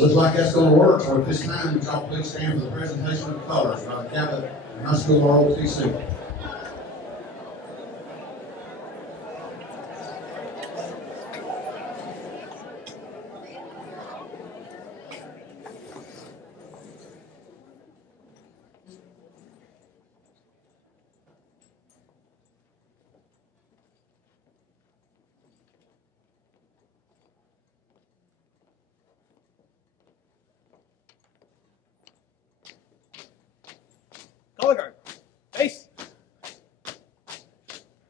Looks like that's going to work. So at this time, would y'all please stand for the presentation of the colors by the Cabot High School ROTC. Color guard. Base.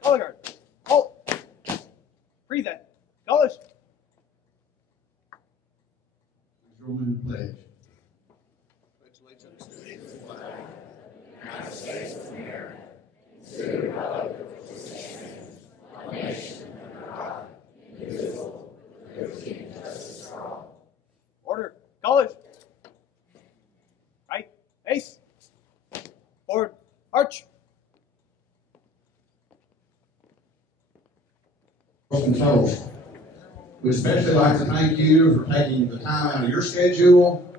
Color guard. Halt. Breathe in. Colors. Join in the pledge. United States of America, to the republic which stands, one nation under God, indivisible, with liberty and justice for all. Order. Colors. Right. Base. Forward. Arch. Control. We'd especially like to thank you for taking the time out of your schedule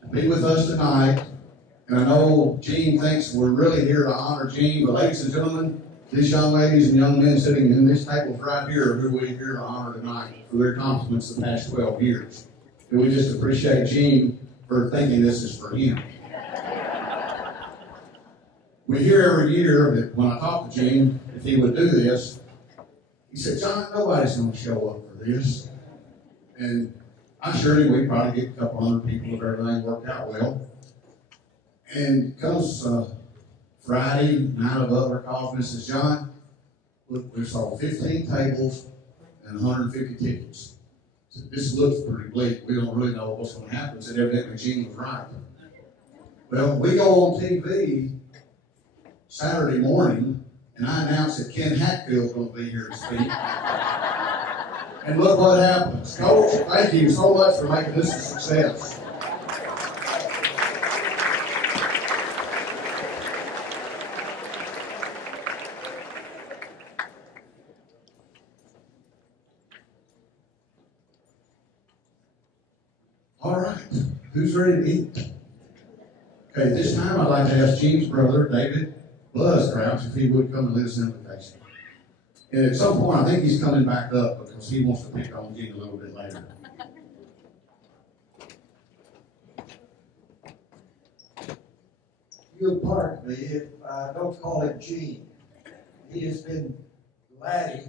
to be with us tonight. And I know Gene thinks we're really here to honor Gene, but ladies and gentlemen, these young ladies and young men sitting in this table right here are who we're here to honor tonight for their accomplishments the past 12 years. And we just appreciate Gene for thinking this is for him. We hear every year that when I talk to Gene, if he would do this, he said, John, nobody's going to show up for this. And I'm sure we'd probably get a couple hundred people if everything worked out well. And comes Friday, night of other calls me and says, John, look, we sold 15 tables and 150 tickets. So this looks pretty bleak. We don't really know what's going to happen. Said evidently Gene was right. Well, we go on TV Saturday morning, and I announced that Ken Hatfield's going to be here to speak. And look what happens. Coach, thank you so much for making this a success. All right, who's ready to eat? Okay, this time I'd like to ask Gene's brother, David Buzz Crouch, if he would come and lead us in invocation. And at some point, I think he's coming back up because he wants to pick on Gene a little bit later. You'll pardon me if I don't call him Gene. He has been Laddie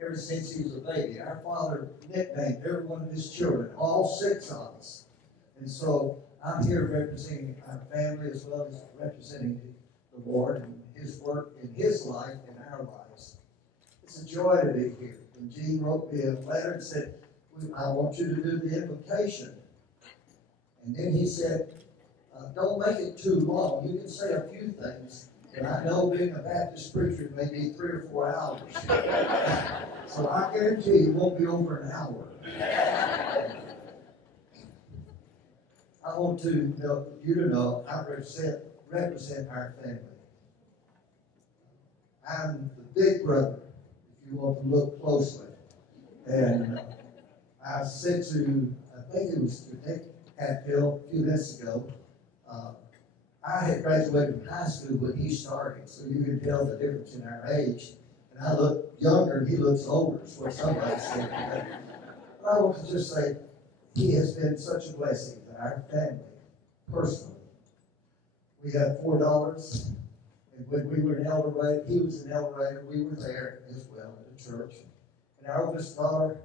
ever since he was a baby. Our father nicknamed every one of his children, all 6 of us. And so I'm here representing our family as well as representing the Lord and his work in his life and our lives. It's a joy to be here. And Gene wrote me a letter and said, I want you to do the invocation. And then he said, don't make it too long. You can say a few things, but I know being a Baptist preacher may be 3 or 4 hours. So I guarantee you it won't be over an hour. I want you to know I represent our family. I'm the big brother, if you want to look closely. And I said to, I think it was to Dick Hatfield a few minutes ago, I had graduated from high school when he started, so you can tell the difference in our age. And I look younger and he looks older, is what somebody said. But I want to just say, he has been such a blessing to our family, personally. We have 4 daughters, and when we were in El Dorado, he was in El Dorado, we were there as well at the church. And our oldest daughter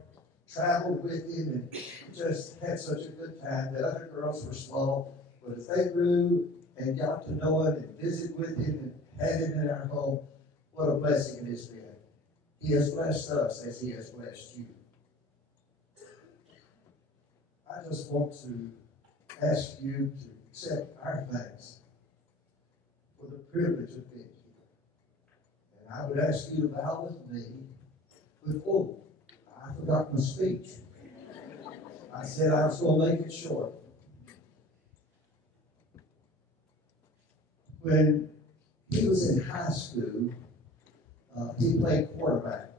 traveled with him and just had such a good time. The other girls were small, but as they grew and got to know him and visit with him and had him in our home, what a blessing it has been. He has blessed us as he has blessed you. I just want to ask you to accept our thanks for the privilege of being here. And I would ask you to bow with me with, I forgot my speech. I said I was going to make it short. When he was in high school, he played quarterback.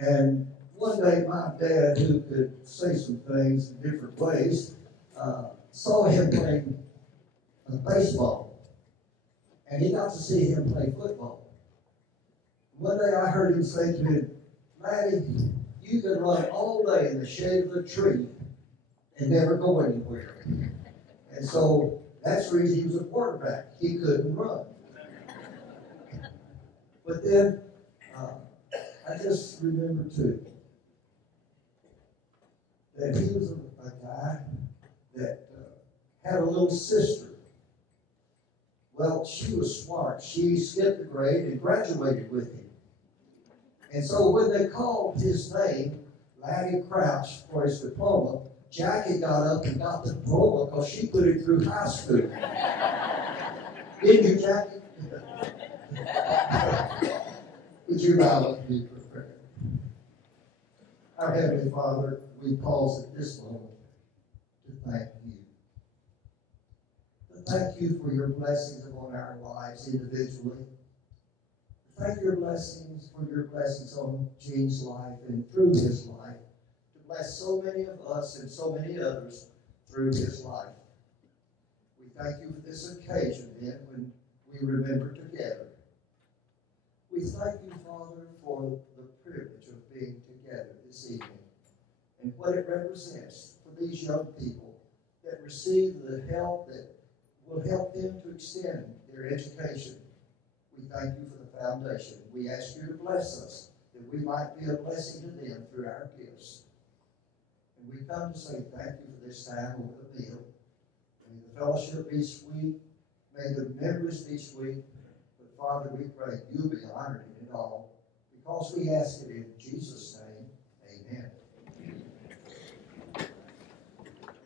And one day my dad, who could say some things in different ways, saw him playing baseball. And he got to see him play football. One day I heard him say to him, "Laddie, you can run all day in the shade of a tree and never go anywhere." And so that's the reason he was a quarterback. He couldn't run. But then I just remember too that he was a guy that had a little sister. Well, she was smart. She skipped a grade and graduated with him. And so when they called his name, Laddie Crouch, for his diploma, Jackie got up and got the diploma because she put it through high school. Didn't you, Jackie? Would you allow us to be prepared? Our Heavenly Father, we pause at this moment to thank you. To thank you for your blessings upon our lives individually. Thank your blessings for your blessings on Gene's life and through his life. To bless so many of us and so many others through his life. We thank you for this occasion then when we remember together. We thank you, Father, for the privilege of being together this evening and what it represents for these young people that receive the help that will help them to extend their education. We thank you for the foundation. We ask you to bless us, that we might be a blessing to them through our gifts. And we come to say thank you for this time over the meal. May the fellowship be sweet. May the memories be sweet. But Father, we pray you'll be honored in it all, because we ask it in Jesus' name. Amen.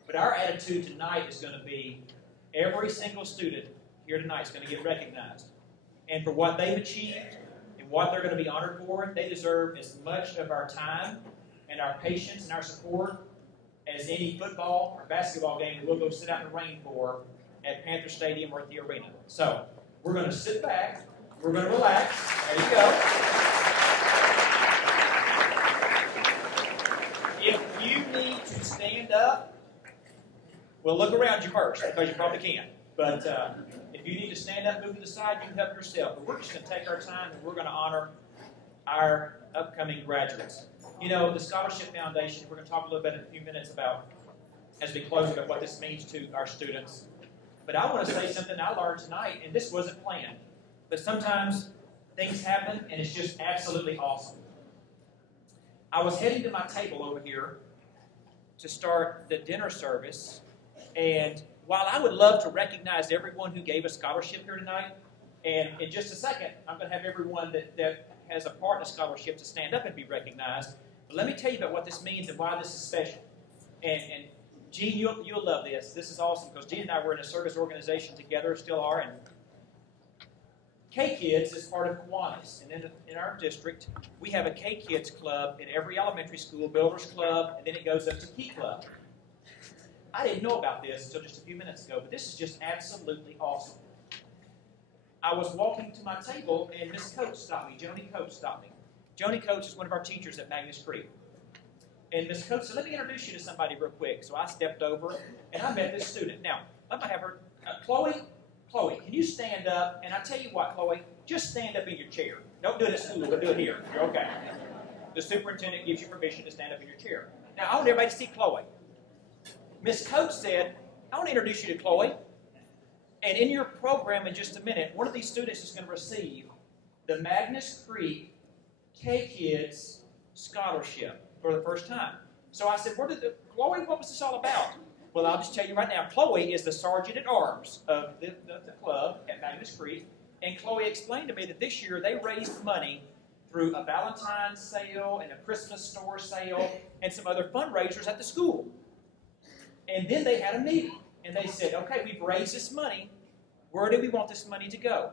But our attitude tonight is going to be every single student here tonight is going to get recognized. And for what they've achieved and what they're going to be honored for, they deserve as much of our time and our patience and our support as any football or basketball game that we'll go sit out in the rain for at Panther Stadium or at the arena. So we're going to sit back. We're going to relax. There you go. If you need to stand up, well, look around you first, because you probably can't. But if you need to stand up, move to the side, you can help yourself. But we're just going to take our time and we're going to honor our upcoming graduates. You know, the Scholarship Foundation, we're going to talk a little bit in a few minutes about, as we close, about what this means to our students. But I want to say something I learned tonight, and this wasn't planned. But sometimes things happen, and it's just absolutely awesome. I was heading to my table over here to start the dinner service, and while I would love to recognize everyone who gave a scholarship here tonight, and in just a second, I'm going to have everyone that has a part in a scholarship to stand up and be recognized. But let me tell you about what this means and why this is special. And Gene, you'll love this. This is awesome, because Gene and I were in a service organization together, still are, and K-Kids is part of Kiwanis. And in our district, we have a K-Kids club in every elementary school, Builders Club, and then it goes up to Key Club. I didn't know about this until just a few minutes ago, but this is just absolutely awesome. I was walking to my table, and Miss Coates stopped me. Joni Coates stopped me. Joni Coates is one of our teachers at Magnus Creek. And Miss Coates said, "Let me introduce you to somebody real quick." So I stepped over, and I met this student. Now, let me have her. Chloe, can you stand up? And I tell you what, Chloe, just stand up in your chair. Don't do it at school, but do it here. You're okay. The superintendent gives you permission to stand up in your chair. Now, I want everybody to see Chloe. Miss Coates said, "I want to introduce you to Chloe. And in your program in just a minute, one of these students is going to receive the Magnus Creek K-Kids Scholarship for the first time." So I said, Chloe, what was this all about? Well, I'll just tell you right now, Chloe is the sergeant at arms of the club at Magnus Creek. And Chloe explained to me that this year they raised money through a Valentine's sale and a Christmas store sale and some other fundraisers at the school. And then they had a meeting, and they said, "Okay, we've raised this money. Where do we want this money to go?"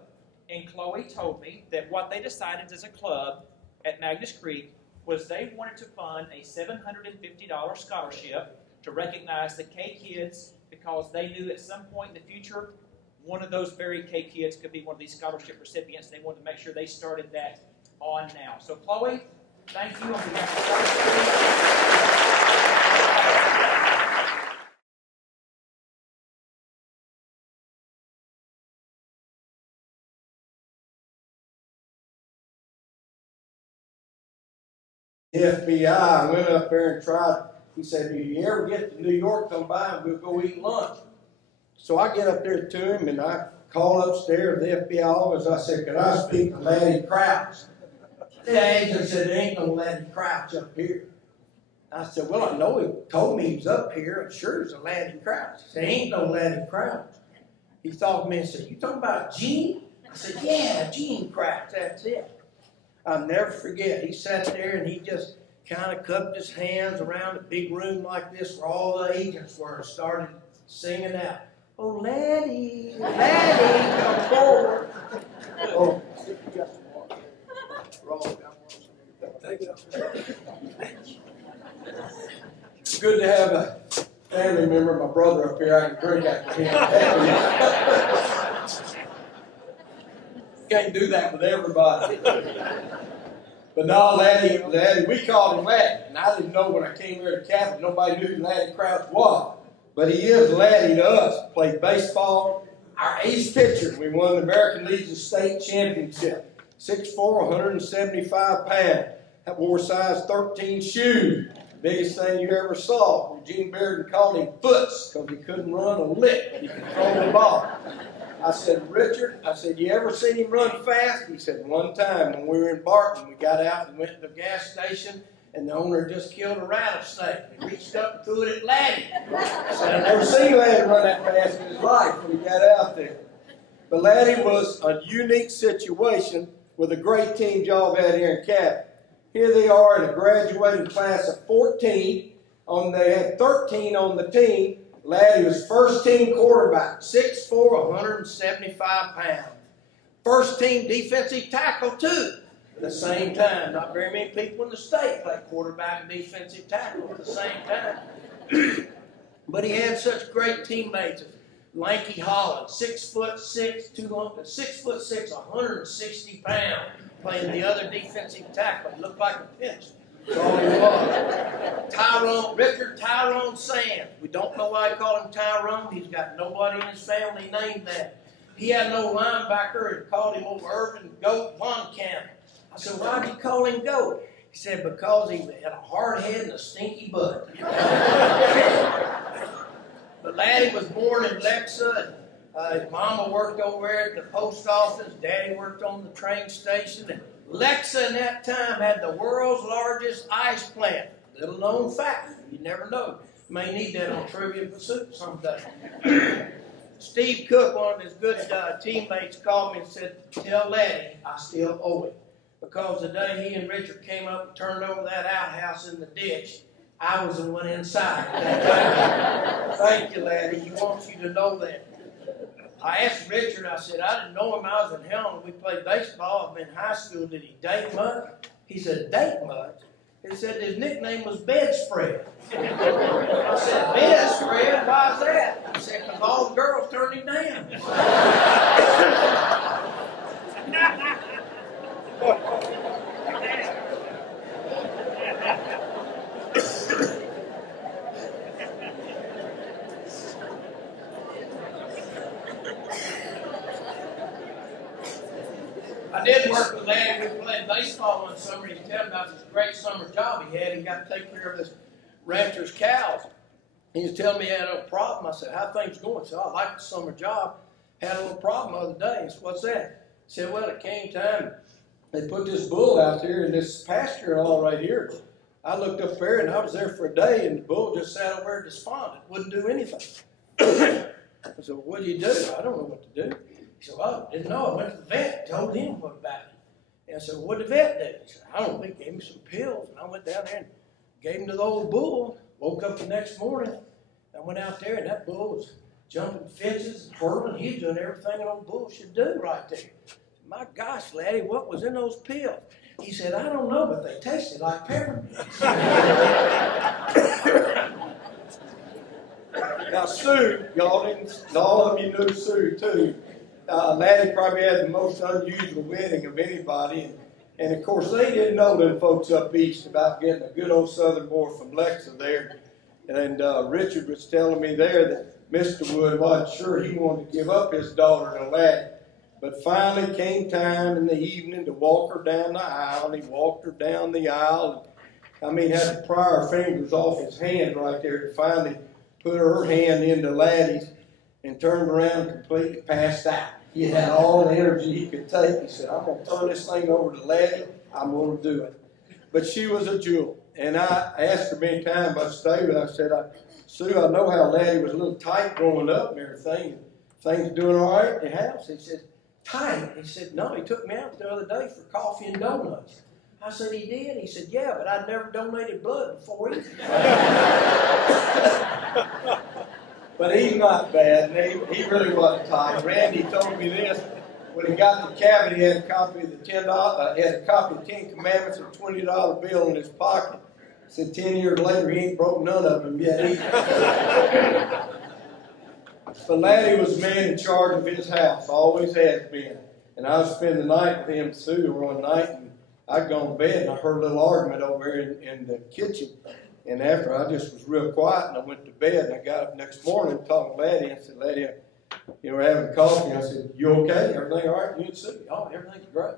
And Chloe told me that what they decided as a club at Magnus Creek was they wanted to fund a $750 scholarship to recognize the K-Kids, because they knew at some point in the future one of those very K-Kids could be one of these scholarship recipients. They wanted to make sure they started that on now. So Chloe, Thank you on behalf of the FBI went up there and tried. He said, "Do you ever get to New York, come by and we'll go eat lunch." So I get up there to him and I call upstairs to the FBI office. I said, "Could I speak to Laddie Crouch?" The agent said, "There ain't no Laddie Crouch up here." I said, "Well, I know he told me he was up here. I'm sure it's a Laddie Crouch." He said, "Ain't no Laddie Crouch." He thought of me and said, "You talking about Gene?" I said, "Yeah, Gene Crouch, that's it." I'll never forget. He sat there and he just kind of cupped his hands around a big room like this where all the agents were and started singing out, "Oh, Laddie, Laddie, come forward." Oh, it's good to have a family member, my brother up here. I can drink after him. Can't do that with everybody. But no, Laddie, we called him Laddie. And I didn't know when I came here to Capitol, nobody knew who Laddie Crouch was. But he is Laddie to us. Played baseball. Our ace pitcher, we won the American Legion State Championship. 6'4", 175 pounds. That wore size 13 shoes. Biggest thing you ever saw. Gene Bearden called him Foots because he couldn't run a lick, but he could throw the ball. I said, "Richard," I said, "you ever seen him run fast?" He said, "One time when we were in Barton, we got out and went to the gas station, and the owner just killed a rattlesnake. He reached up and threw it at Laddie." I said, "I never seen Laddie run that fast in his life when he got out there." But Laddie was a unique situation with a great team y'all have had here in Capitol. Here they are in a graduating class of 14. They had 13 on the team. Laddie was first team quarterback, 6'4", 175 pounds. First team defensive tackle too. At the same time, not very many people in the state play quarterback and defensive tackle at the same time. But he had such great teammates. Lanky Holland, 6'6", 160 pounds, playing the other defensive tackle. He looked like a pinch. That's all he was. Richard Tyrone Sands. We don't know why he called him Tyrone. He's got nobody in his family named that. He had no linebacker and called him old Irvin Goat Von Camp. I said, "Why'd you call him Goat?" He said, "Because he had a hard head and a stinky butt." But Laddie was born in Lexa. His mama worked over there at the post office. Daddy worked on the train station. And Lexa in that time had the world's largest ice plant. Little known fact. You never know. You may need that on Trivia Pursuit someday. Steve Cook, one of his good teammates, called me and said, "Tell Laddie I still owe him." Because the day he and Richard came up and turned over that outhouse in the ditch, I was the one inside. Thank you, Laddie. He wants you to know that. I asked Richard, I said, "I didn't know him. I was in Helena. We played baseball. I'm in high school. Did he date much?" He said, "Date much?" He said his nickname was Bedspread. I said, "Bedspread? Why is that?" He said, "Because all the girls turned him down." I did work with Laddie. We played baseball one summer. He was telling about this great summer job he had. He got to take care of this rancher's cows. He was telling me he had a problem. I said, "How things going?" He said, "I like the summer job. Had a little problem the other day." I said, "What's that?" He said, "Well, it came time. They put this bull out there in this pasture and all right here. I looked up there and I was there for a day and the bull just sat over there despondent. Wouldn't do anything." I said, "Well, what do you do?" "I don't know what to do." He said, "Well, I didn't know. I went to the vet, told him what about it." And I said, "Well, what did the vet do?" He said, "I don't know. He gave me some pills." And I went down there and gave him to the old bull. Woke up the next morning. I went out there and that bull was jumping fences and hurling. He was doing everything an old bull should do right there. "My gosh, Laddie, what was in those pills?" He said, "I don't know, but they tasted like peppermint." Now, Sue, all of you knew Sue too. Laddie probably had the most unusual wedding of anybody. And of course, they didn't know them folks up east about getting a good old Southern boy from Lexa there. And Richard was telling me there that Mr. Wood wasn't sure he wanted to give up his daughter to Laddie. But finally came time in the evening to walk her down the aisle, and he walked her down the aisle. I mean, had to pry her fingers off his hand right there to finally put her hand into Laddie's and turned around and completely passed out. He had all the energy he could take. He said, I'm going to turn this thing over to Laddie. I'm going to do it. But she was a jewel. And I asked her many times about stay with her. I said, Sue, I know how Laddie was a little tight growing up and everything. Things doing all right at the house. He said, tight? He said, no, he took me out the other day for coffee and donuts. I said, he did? He said, yeah, but I'd never donated blood before either. But he's not bad, and he really wasn't tight. Randy told me this. When he got the cavity, he had a copy of the Ten Commandments and $20 bill in his pocket. Said 10 years later, he ain't broke none of them yet either. But Laddie was the man in charge of his house, always has been. And I would spend the night with him, Sue, one night, and I'd go to bed, and I heard a little argument over here in the kitchen. And after, I just was real quiet, and I went to bed, and I got up next morning talking to Laddie, and I said, Laddie, we're having coffee. I said, you okay? Everything all right? You and Sue? Oh, everything's great.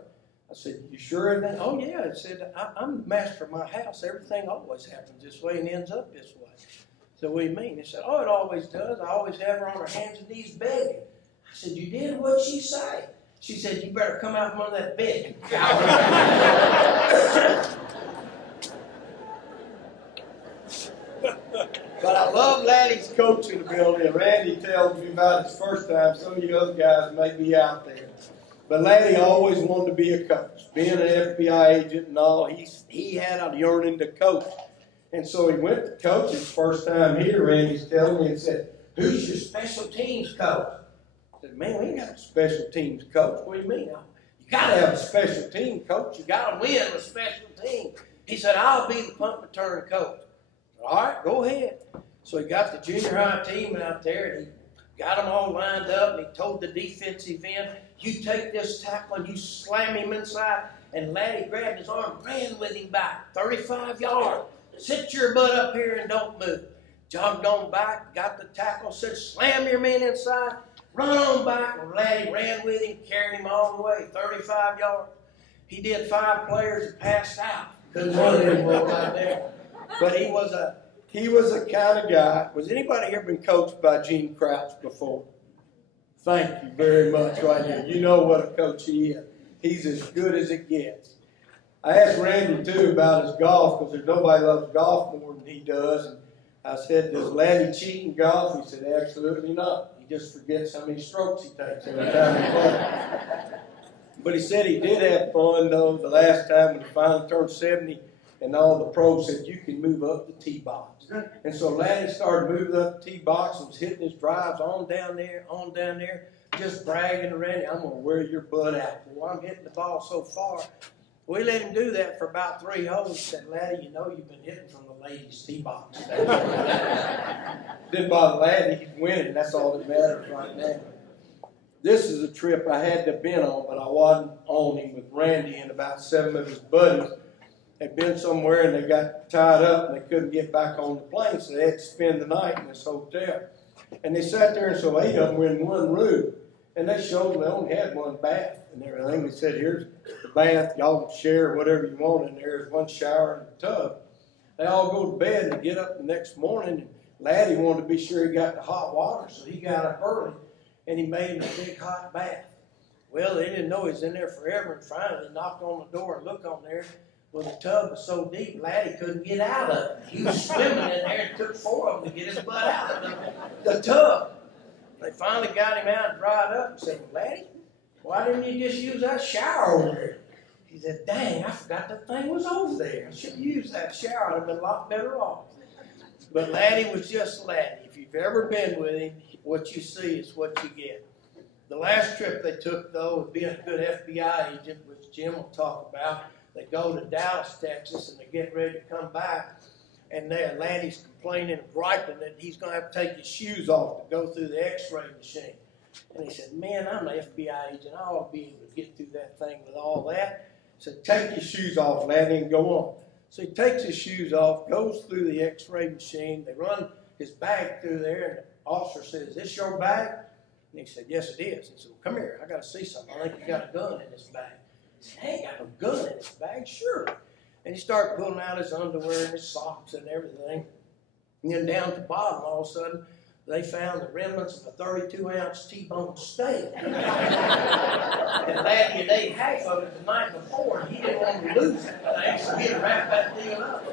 I said, you sure everything? Oh, yeah. I said, I'm the master of my house. Everything always happens this way and ends up this way. So what do you mean? He said, oh, it always does. I always have her on her hands and knees begging. I said, you did? What'd she say? She said, you better come out from under that bed. But I love Laddie's coaching ability. Randy tells me about his first time. Some of you other guys may be out there. But Laddie always wanted to be a coach. Being an FBI agent and all, he had a yearning to coach. And so he went to coach his first time here. Randy's telling me and said, who's your special teams coach? I said, man, we ain't got a special teams coach. What do you mean? You got to have a special team coach. You got to win with a special team. He said, I'll be the punt return coach. All right, go ahead. So he got the junior high team out there, and he got them all lined up, and he told the defensive end, you take this tackle and you slam him inside. And Laddie grabbed his arm, ran with him back 35 yards. Sit your butt up here and don't move. Jogged on back, got the tackle, said, slam your man inside, run on back. And Laddie ran with him, carried him all the way, 35 yards. He did 5 players and passed out. Couldn't run anymore right there. But he was a kind of guy. Was anybody here been coached by Gene Crouch before? Thank you very much right here. You know what a coach he is. He's as good as it gets. I asked Randy, too, about his golf, because there's nobody loves golf more than he does. And I said, does Laddie cheat in golf? He said, absolutely not. He just forgets how many strokes he takes every time he plays. But he said he did have fun, though, the last time when he finally turned 70, and all the pros said, you can move up the tee box. And so Laddie started moving up the tee box and was hitting his drives on down there, just bragging to Randy, I'm going to wear your butt out. Well, I'm hitting the ball so far. We let him do that for about 3 holes. He said, Laddie, you know you've been hitting from the ladies' tee box. Didn't bother Laddie. He's winning. That's all that matters right now. This is a trip I had to have been on, but I wasn't on him with Randy and about 7 of his buddies. They'd been somewhere and they got tied up and they couldn't get back on the plane, so they had to spend the night in this hotel. And they sat there, and so 8 of them were in one room. And they showed them they only had one bath and everything. They said, here's the bath. Y'all can share whatever you want in there. There's one shower and a tub. They all go to bed and get up the next morning. And Laddie wanted to be sure he got the hot water, so he got up early and he made him a big hot bath. Well, they didn't know he was in there forever, and finally they knocked on the door and looked on there. Well, the tub was so deep, Laddie couldn't get out of it. He was swimming in there. It took 4 of them to get his butt out of the tub. They finally got him out and dried up and said, well, Laddie, why didn't you just use that shower over there? He said, dang, I forgot the thing was over there. I should have used that shower. I'd have been a lot better off. But Laddie was just Laddie. If you've ever been with him, what you see is what you get. The last trip they took, though, of being a good FBI agent, which Jim will talk about, they go to Dallas, Texas, and they get ready to come back. And there, Laddie's complaining and griping that he's going to have to take his shoes off to go through the x-ray machine. And he said, man, I'm an FBI agent. I ought to be able to get through that thing with all that. said, take your shoes off, Laddie, and go on. So he takes his shoes off, goes through the x-ray machine. They run his bag through there, and the officer says, is this your bag? And he said, yes, it is. He said, well, come here. I got to see something. I think you got a gun in this bag. He said, I ain't got no gun in this bag, sure. And he started pulling out his underwear and his socks and everything. And then down at the bottom, all of a sudden, they found the remnants of a 32-ounce T-bone steak. And Laddie had ate half of it the night before, and he didn't want to lose it. So he had wrapped that deal up.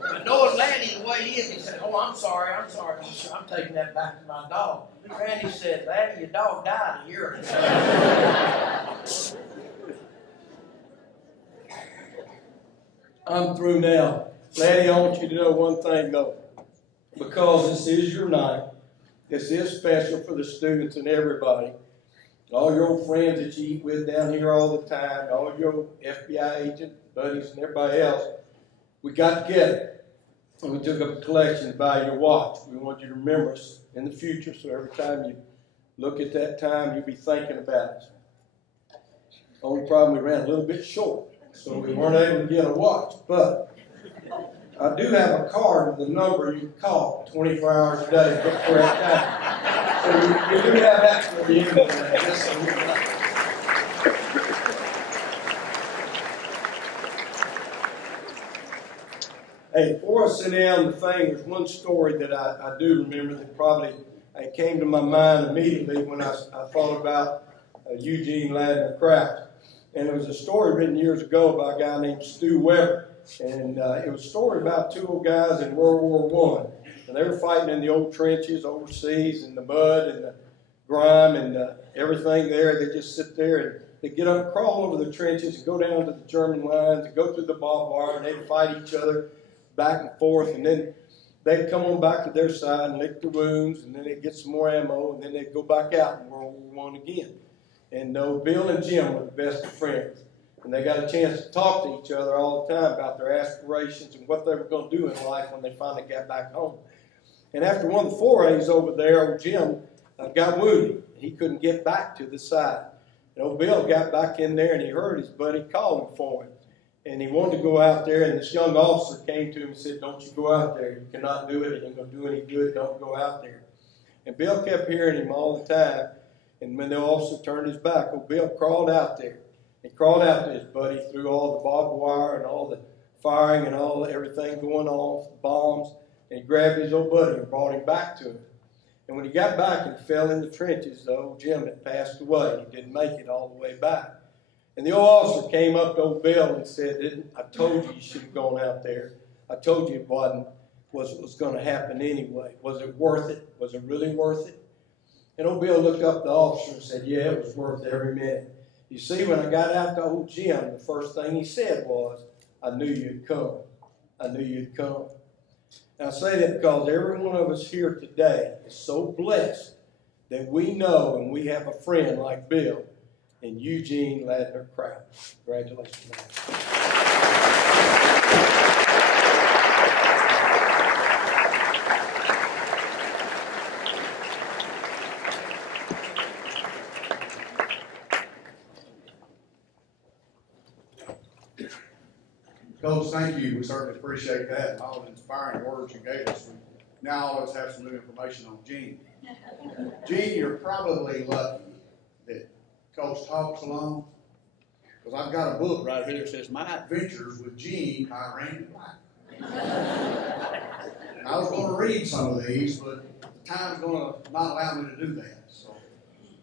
But knowing Laddie the way he is, he said, oh, I'm sorry. I'm taking that back to my dog. Randy said, Laddie, your dog died a year ago. I'm through now. Laddie, I want you to know one thing, though. Because this is your night, this is special for the students and everybody. All your old friends that you eat with down here all the time, all your FBI agent buddies and everybody else, we got together and we took up a collection to buy your watch. We want you to remember us in the future, so every time you look at that time, you'll be thinking about us. Only problem, we ran a little bit short, so we weren't able to get a watch. But I do have a card with a number you can call 24 hours a day to get the correct time. So we do have that for you. Hey, before I sit down the thing, there's one story that I do remember that probably came to my mind immediately when I thought about Eugene Ladner Crouch. And it was a story written years ago by a guy named Stu Weber. And it was a story about two old guys in World War I. And they were fighting in the old trenches overseas in the mud and the grime and everything there. They just sit there and they get up, crawl over the trenches and go down to the German lines and go through the barbed wire, and they'd fight each other back and forth. And then they'd come on back to their side and lick the wounds, and then they'd get some more ammo, and then they'd go back out in World War I again. And Bill and Jim were the best of friends. And they got a chance to talk to each other all the time about their aspirations and what they were going to do in life when they finally got back home. And after one of the forays over there, old Jim got wounded. He couldn't get back to the side. And old Bill got back in there, and he heard his buddy calling for him. And he wanted to go out there, and this young officer came to him and said, don't you go out there. You cannot do it. It ain't going to do any good. Don't go out there. And Bill kept hearing him all the time. And when the officer turned his back, old Bill crawled out there. He crawled out to his buddy through all the barbed wire and all the firing and everything going on, bombs, and he grabbed his old buddy and brought him back to him. And when he got back and fell in the trenches, the old Jim had passed away. He didn't make it all the way back. And the old officer came up to old Bill and said, I told you should have gone out there. I told you it was going to happen anyway. Was it worth it? Was it really worth it? And old Bill looked up at the officer and said, yeah, it was worth every minute. You see, when I got out to old Jim, the first thing he said was, I knew you'd come. I knew you'd come. And I say that because every one of us here today is so blessed that we know and we have a friend like Bill and Eugene Ladner Crouch. Congratulations, man. Coach, thank you. We certainly appreciate that and all the inspiring words you gave us. We now all of us have some new information on Gene. Gene, you're probably lucky that Coach talks along, because I've got a book right here that says My Adventures with Gene by Randy Black. I was going to read some of these, but the time's going to not allow me to do that. So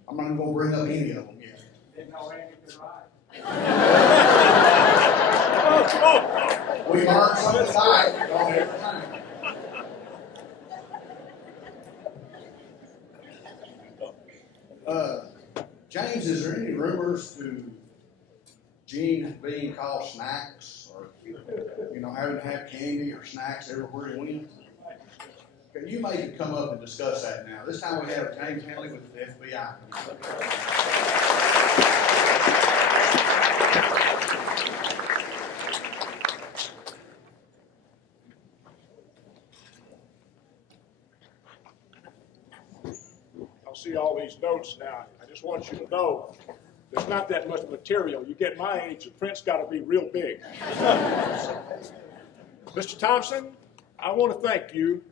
I'm not going to bring up any of them yet. Didn't know Randy could write. We learn something tonight on every time. James, is there any rumors to Gene being called Snacks, or having to have candy or snacks everywhere he went? Okay, you may come up and discuss that now. This time we have James Henley with the FBI. See all these notes now. I just want you to know there's not that much material. You get my age, the print's got to be real big. Mr. Thompson, I want to thank you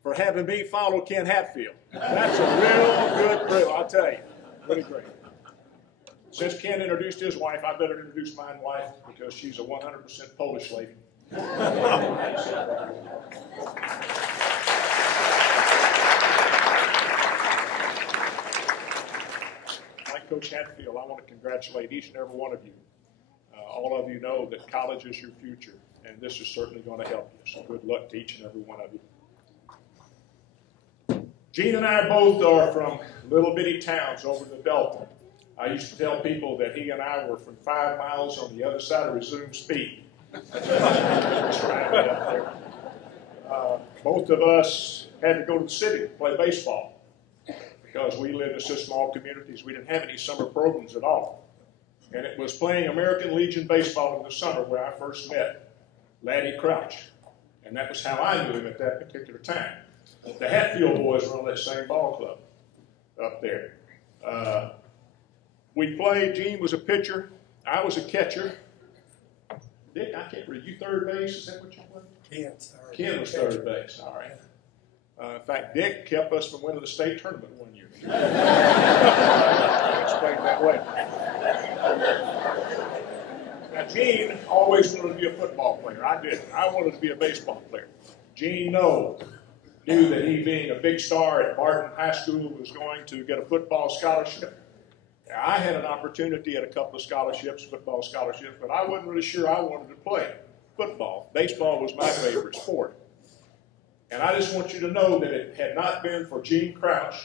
for having me follow Ken Hatfield. That's a real good drill, I'll tell you. Really great. Since Ken introduced his wife, I better introduce my wife because she's a 100% Polish lady. Like Coach Hatfield, I want to congratulate each and every one of you. All of you know that college is your future, and this is certainly going to help you. So good luck to each and every one of you. Gene and I both are from little bitty towns over the Delta. I used to tell people that he and I were from 5 miles on the other side of resumed speed. Both of us had to go to the city to play baseball because we lived in such small communities. We didn't have any summer programs at all. And it was playing American Legion baseball in the summer where I first met Laddie Crouch. And that was how I knew him at that particular time. The Hatfield boys were on that same ball club up there. We played, Gene was a pitcher, I was a catcher. Dick, I can't read, you third base, is that what you played? Ken was third base, all right. In fact, Dick kept us from winning the state tournament one year. Explain that way. Now, Gene always wanted to be a football player. I didn't. I wanted to be a baseball player. Gene knew that he, being a big star at Barton High School, was going to get a football scholarship. Now, I had an opportunity at a couple of scholarships, football scholarships, but I wasn't really sure I wanted to play football. Baseball was my favorite sport. And I just want you to know that it had not been for Gene Crouch,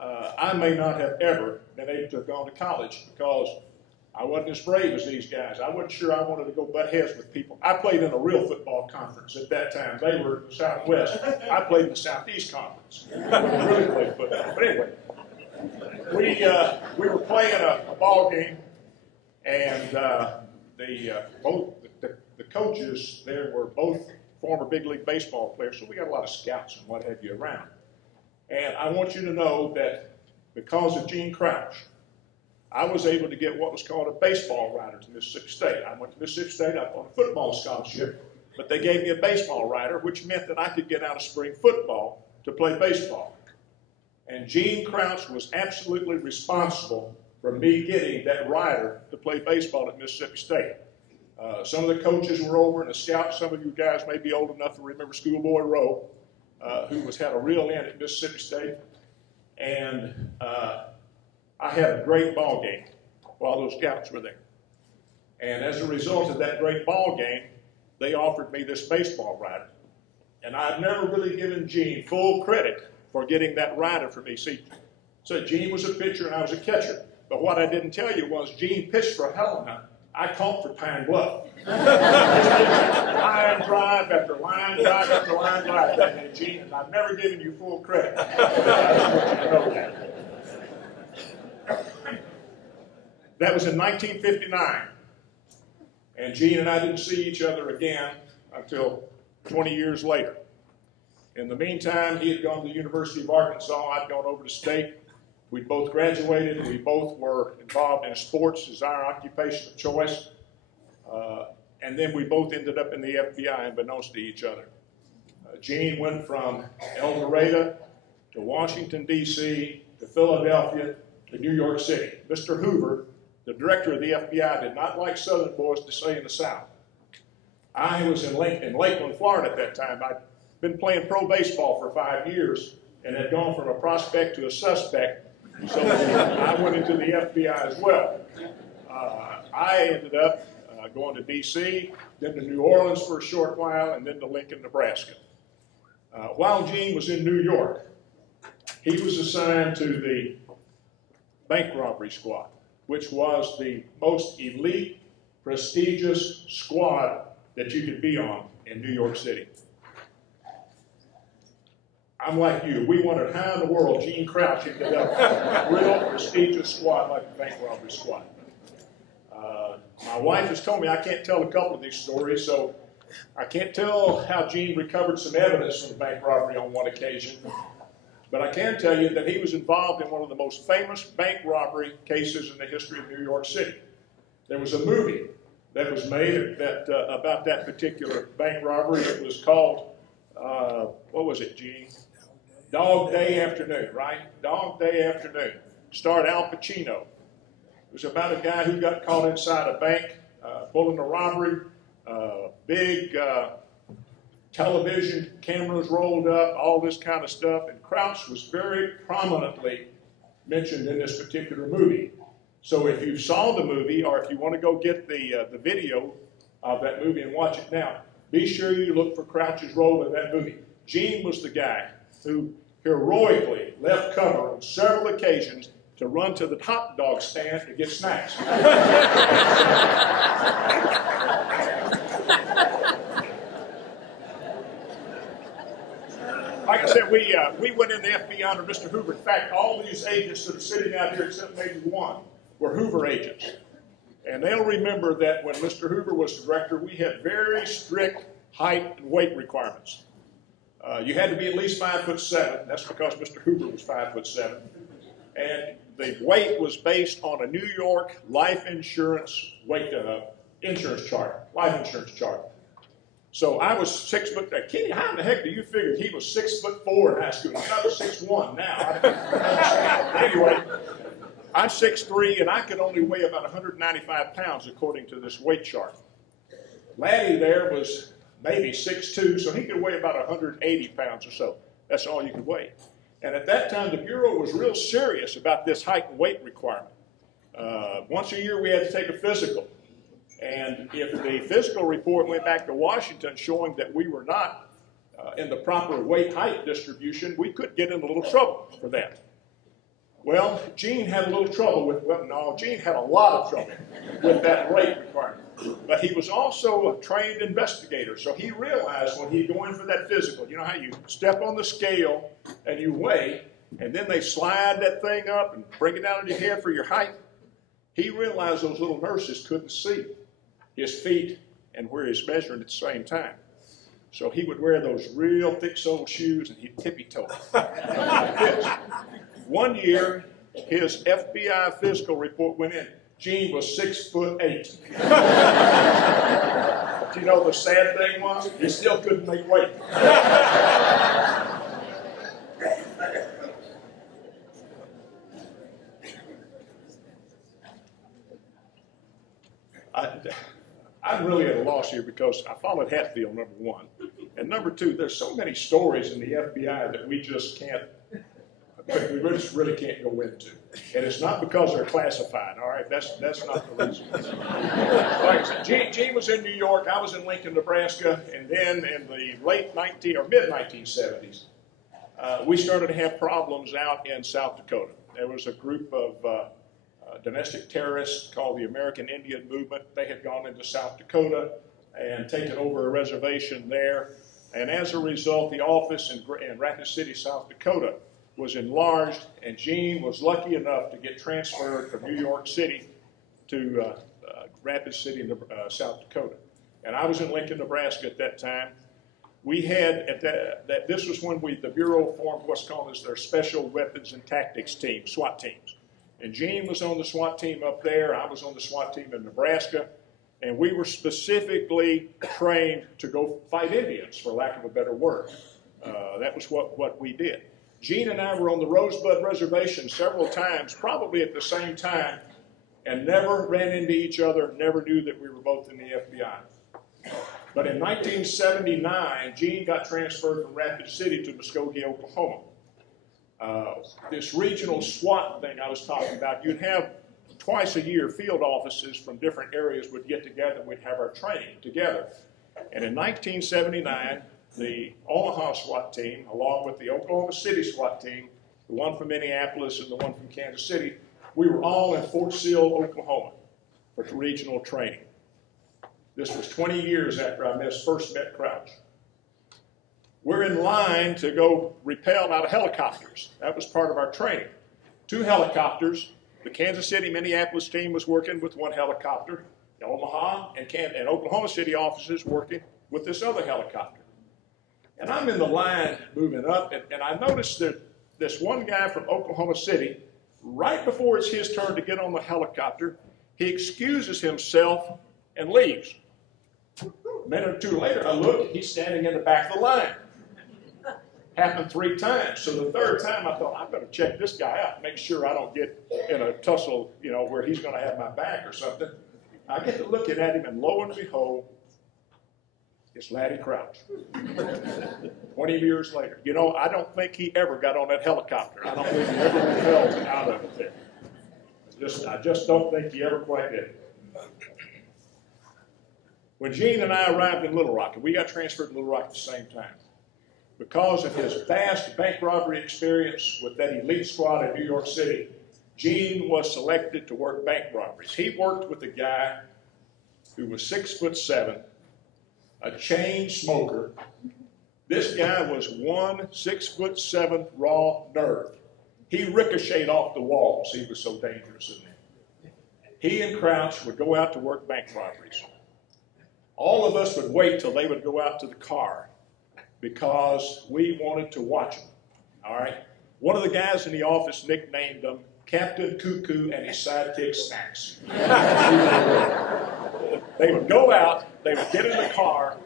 I may not have ever been able to have gone to college because I wasn't as brave as these guys. I wasn't sure I wanted to go butt heads with people. I played in a real football conference at that time. They were in the Southwest. I played in the Southeast Conference. I really played football. But anyway, we were playing a ball game, and both the coaches there were both former big league baseball players, so we got a lot of scouts and what have you around. And I want you to know that because of Gene Crouch, I was able to get what was called a baseball rider to Mississippi State. I went to Mississippi State on a football scholarship, but they gave me a baseball rider, which meant that I could get out of spring football to play baseball. And Gene Crouch was absolutely responsible for me getting that rider to play baseball at Mississippi State. Some of the coaches were over and the scouts. Some of you guys may be old enough to remember Schoolboy Rowe, who had a real in at Mississippi State. And I had a great ball game while those scouts were there. And as a result of that great ball game, they offered me this baseball rider. And I've never really given Gene full credit for getting that rider for me. See, so Gene was a pitcher and I was a catcher. But what I didn't tell you was Gene pitched for Helena. I caught for Pine Bluff. Line drive after line drive after line drive that day, Gene, and I've never given you full credit. I just want you to know that. That was in 1959. And Gene and I didn't see each other again until 20 years later. In the meantime, he had gone to the University of Arkansas. I'd gone over to State. We both graduated. We both were involved in sports as our occupation of choice. And then we both ended up in the FBI unbeknownst to each other. Gene went from El Dorado to Washington, D.C., to Philadelphia, to New York City. Mr. Hoover, the director of the FBI, did not like Southern boys to stay in the South. I was in Lakeland, Florida at that time. I'd been playing pro baseball for 5 years and had gone from a prospect to a suspect. So I went into the FBI as well. I ended up going to D.C., then to New Orleans for a short while, and then to Lincoln, Nebraska. While Gene was in New York, he was assigned to the bank robbery squad, which was the most elite, prestigious squad that you could be on in New York City. I'm like you. We wondered how in the world Gene Crouch ended up a real prestigious squad like the bank robbery squad. My wife has told me I can't tell a couple of these stories, so I can't tell how Gene recovered some evidence from the bank robbery on one occasion. But I can tell you that he was involved in one of the most famous bank robbery cases in the history of New York City. There was a movie that was made about that particular bank robbery. It was called, what was it, Gene? Dog Day Afternoon, right? Dog Day Afternoon. Starred Al Pacino. It was about a guy who got caught inside a bank, pulling a robbery, big television cameras rolled up, all this kind of stuff, and Crouch was very prominently mentioned in this particular movie. So if you saw the movie, or if you want to go get the video of that movie and watch it now, be sure you look for Crouch's role in that movie. Gene was the guy who heroically left cover on several occasions to run to the hot dog stand to get snacks. Like I said, we went in the FBI under Mr. Hoover. In fact, all these agents that are sitting out here, except maybe one, were Hoover agents. And they'll remember that when Mr. Hoover was director, we had very strict height and weight requirements. You had to be at least 5'7". That's because Mr. Hoover was 5'7". And the weight was based on a New York life insurance weight insurance chart, life insurance chart. So I was 6 foot. Kenny, how in the heck do you figure he was 6'4" in high school? He's not 6'1" now. Anyway, I'm 6'3", and I could only weigh about 195 pounds according to this weight chart. Laddie there was maybe 6'2", so he could weigh about 180 pounds or so. That's all you could weigh. And at that time, the Bureau was real serious about this height and weight requirement. Once a year, we had to take a physical. And if the physical report went back to Washington showing that we were not in the proper weight-height distribution, we could get in a little trouble for that. Well, Gene had a little trouble with, well, no, Gene had a lot of trouble with that weight requirement. But he was also a trained investigator, so he realized when he'd go in for that physical, you know how you step on the scale and you weigh, and then they slide that thing up and bring it down on your head for your height? He realized those little nurses couldn't see his feet and where he's measuring at the same time. So he would wear those real thick-soled shoes and he'd tippy-toe like this. One year, his FBI physical report went in. Gene was 6'8". But you know the sad thing was, he still couldn't make weight. I'm really at a loss here because I followed Hatfield, number one. And number two, there's so many stories in the FBI that we just can't, we just really can't go into. And it's not because they're classified, all right? That's not the reason. Like I said, Gene was in New York, I was in Lincoln, Nebraska, and then in the late mid-1970s, we started to have problems out in South Dakota. There was a group of domestic terrorists called the American Indian Movement. They had gone into South Dakota and taken over a reservation there. And as a result, the office in Rapid City, South Dakota was enlarged, and Gene was lucky enough to get transferred from New York City to Rapid City, South Dakota. And I was in Lincoln, Nebraska at that time. We had, this was when the Bureau formed what's called as their Special Weapons and Tactics Team, SWAT teams. And Gene was on the SWAT team up there. I was on the SWAT team in Nebraska. And we were specifically trained to go fight Indians, for lack of a better word. That was what we did. Gene and I were on the Rosebud Reservation several times, probably at the same time, and never ran into each other, never knew that we were both in the FBI. But in 1979, Gene got transferred from Rapid City to Muskogee, Oklahoma. This regional SWAT thing I was talking about, you'd have twice a year field offices from different areas would get together and we'd have our training together. And in 1979, the Omaha SWAT team, along with the Oklahoma City SWAT team, the one from Minneapolis and the one from Kansas City, we were all in Fort Sill, Oklahoma for regional training. This was 20 years after I first met Crouch. We're in line to go rappel out of helicopters. That was part of our training. 2 helicopters. The Kansas City, Minneapolis team was working with 1 helicopter. The Omaha and Oklahoma City officers working with this other helicopter. And I'm in the line moving up, and I noticed that this one guy from Oklahoma City, right before it's his turn to get on the helicopter, he excuses himself and leaves. A minute or two later, I look, he's standing in the back of the line. Happened 3 times. So the third time, I thought, I better check this guy out, make sure I don't get in a tussle, you know, where he's going to have my back or something. I get to looking at him, and lo and behold, it's Laddie Crouch. 20 years later. You know, I don't think he ever got on that helicopter. I don't think he ever fell out of it there. I just don't think he ever quite did. When Gene and I arrived in Little Rock, and we got transferred to Little Rock at the same time, because of his vast bank robbery experience with that elite squad in New York City, Gene was selected to work bank robberies. He worked with a guy who was 6'7", a chain smoker. This guy was one 6'7" raw nerve. He ricocheted off the walls. He was so dangerous in there. He and Crouch would go out to work bank robberies. All of us would wait till they would go out to the car because we wanted to watch them. All right? One of the guys in the office nicknamed him Captain Cuckoo and his sidekick Snacks. They would go out, they would get in the car,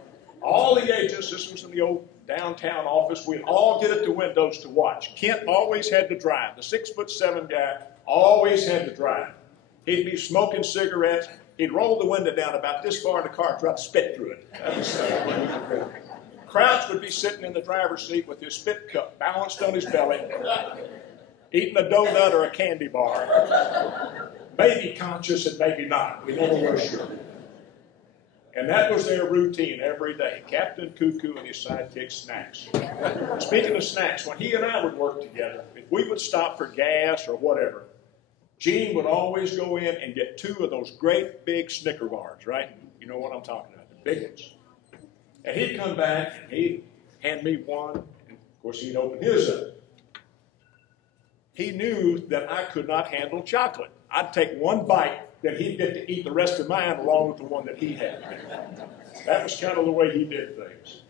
all the agents, this was in the old downtown office, we'd all get at the windows to watch. Kent always had to drive. The 6'7" guy always had to drive. He'd be smoking cigarettes. He'd roll the window down about this far in the car and try to spit through it. Crouch would be sitting in the driver's seat with his spit cup balanced on his belly, eating a donut or a candy bar, maybe conscious and maybe not. We never were sure. And that was their routine every day, Captain Cuckoo and his sidekick Snacks. Speaking of Snacks, when he and I would work together, if we would stop for gas or whatever, Gene would always go in and get 2 of those great big Snicker bars, right? You know what I'm talking about, the big ones. And he'd come back, and he'd hand me one, and of course he'd open his up. He knew that I could not handle chocolate. I'd take one bite, then he'd get to eat the rest of mine along with the one that he had. That was kind of the way he did things.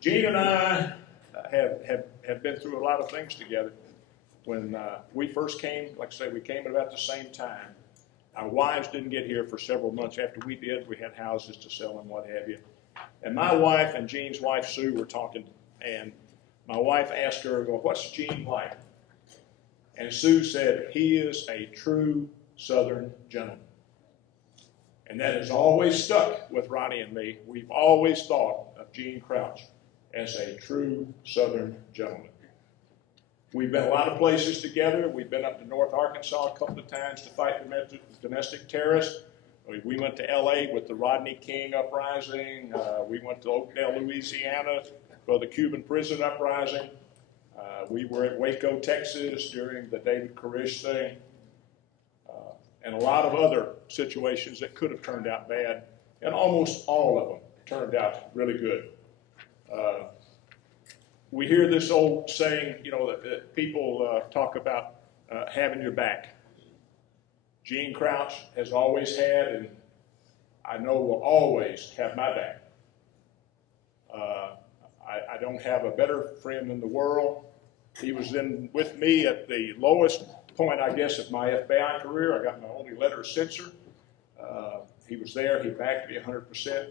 Gene and I have been through a lot of things together. When we first came, like I say, we came at about the same time. Our wives didn't get here for several months. After we did, we had houses to sell and what have you. And my wife and Gene's wife, Sue, were talking, and my wife asked her, well, what's Gene like? And Sue said, he is a true Southern gentleman. And that has always stuck with Ronnie and me. We've always thought of Gene Crouch as a true Southern gentleman. We've been a lot of places together. We've been up to North Arkansas a couple of times to fight domestic terrorists. We went to L.A. with the Rodney King uprising. We went to Oakdale, Louisiana for the Cuban prison uprising. We were at Waco, Texas during the David Koresh thing. And a lot of other situations that could have turned out bad. And almost all of them turned out really good. We hear this old saying, you know, that people talk about having your back. Gene Crouch has always had, and I know will always have my back. I don't have a better friend in the world. He was with me at the lowest point, I guess, of my FBI career. I got my only letter of censure. He was there. He backed me 100%.